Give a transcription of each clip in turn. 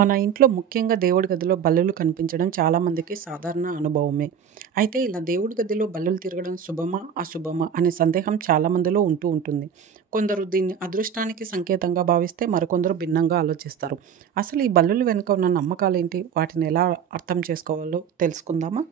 మన ఇంట్లో ముఖ్యంగా దేవుడి గదిలో బల్లులు కనిపించడం చాలామందికి సాధారణ అనుభవమే. అయితే ఇలా దేవుడి గదిలో బల్లులు తిరగడం శుభమా? అశుభమా? అనే సందేహం చాలామందిలో ఉంటూ ఉంటుంది. కొందరు దీన్ని అదృష్టానికి సంకేతంగా భావిస్తే మరికొందరు భిన్నంగా ఆలోచిస్తారు. అసలు ఈ బల్లుల వెనుక ఉన్న నమ్మకాలేంటి? వాటిని ఎలా అర్థం చేసుకోవాలో తెలుసుకుందామా?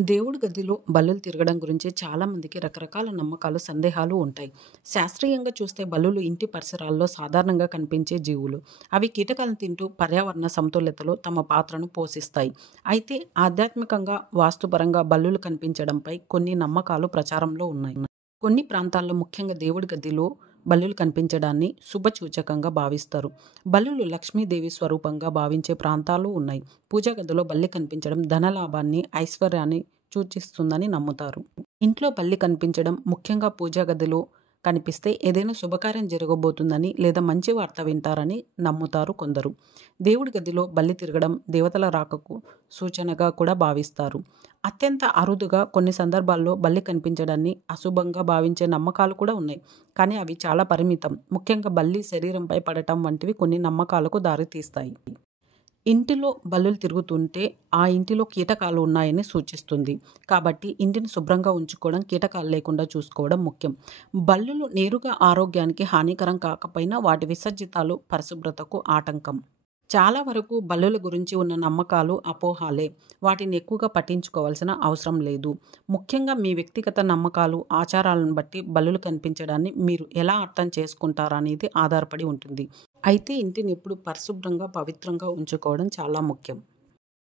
దేవుడి గదిలో బల్లులు తిరగడం గురించి చాలామందికి రకరకాల నమ్మకాలు, సందేహాలు ఉంటాయి. శాస్త్రీయంగా చూస్తే బల్లులు ఇంటి పరిసరాల్లో సాధారణంగా కనిపించే జీవులు. అవి కీటకాలను తింటూ పర్యావరణ సమతుల్యతలో తమ పాత్రను పోషిస్తాయి. అయితే ఆధ్యాత్మికంగా, వాస్తుపరంగా బల్లులు కనిపించడంపై కొన్ని నమ్మకాలు ప్రచారంలో ఉన్నాయి. కొన్ని ప్రాంతాల్లో ముఖ్యంగా దేవుడి గదిలో బల్లులు కనిపించడాన్ని శుభసూచకంగా భావిస్తారు. బల్లులు లక్ష్మీదేవి స్వరూపంగా భావించే ప్రాంతాలు ఉన్నాయి. పూజా గదిలో బల్లి కనిపించడం ధనలాభాన్ని, ఐశ్వర్యాన్ని సూచిస్తుందని నమ్ముతారు. ఇంట్లో బల్లి కనిపించడం ముఖ్యంగా పూజా గదిలో కనిపిస్తే ఏదైనా శుభకార్యం జరగబోతుందని లేదా మంచి వార్త వింటారని నమ్ముతారు కొందరు. దేవుడి గదిలో బల్లి తిరగడం దేవతల రాకకు సూచనగా కూడా భావిస్తారు. అత్యంత అరుదుగా కొన్ని సందర్భాల్లో బల్లి కనిపించడాన్ని అశుభంగా భావించే నమ్మకాలు కూడా ఉన్నాయి. కానీ అవి చాలా పరిమితం. ముఖ్యంగా బల్లి శరీరంపై పడటం వంటివి కొన్ని నమ్మకాలకు దారితీస్తాయి. ఇంటిలో బల్లులు తిరుగుతుంటే ఆ ఇంటిలో కీటకాలు ఉన్నాయని సూచిస్తుంది. కాబట్టి ఇంటిని శుభ్రంగా ఉంచుకోవడం, కీటకాలు లేకుండా చూసుకోవడం ముఖ్యం. బల్లులు నేరుగా ఆరోగ్యానికి హానికరం కాకపోయినా వాటి విసర్జితాలు పరిశుభ్రతకు ఆటంకం. చాలా వరకు బల్లుల గురించి ఉన్న నమ్మకాలు అపోహాలే. వాటిని ఎక్కువగా పట్టించుకోవాల్సిన అవసరం లేదు. ముఖ్యంగా మీ వ్యక్తిగత నమ్మకాలు, ఆచారాలను బట్టి బల్లులు కనిపించడాన్ని మీరు ఎలా అర్థం చేసుకుంటారనేది ఆధారపడి ఉంటుంది. అయితే ఇంటిని ఎప్పుడు పరిశుభ్రంగా, పవిత్రంగా ఉంచుకోవడం చాలా ముఖ్యం.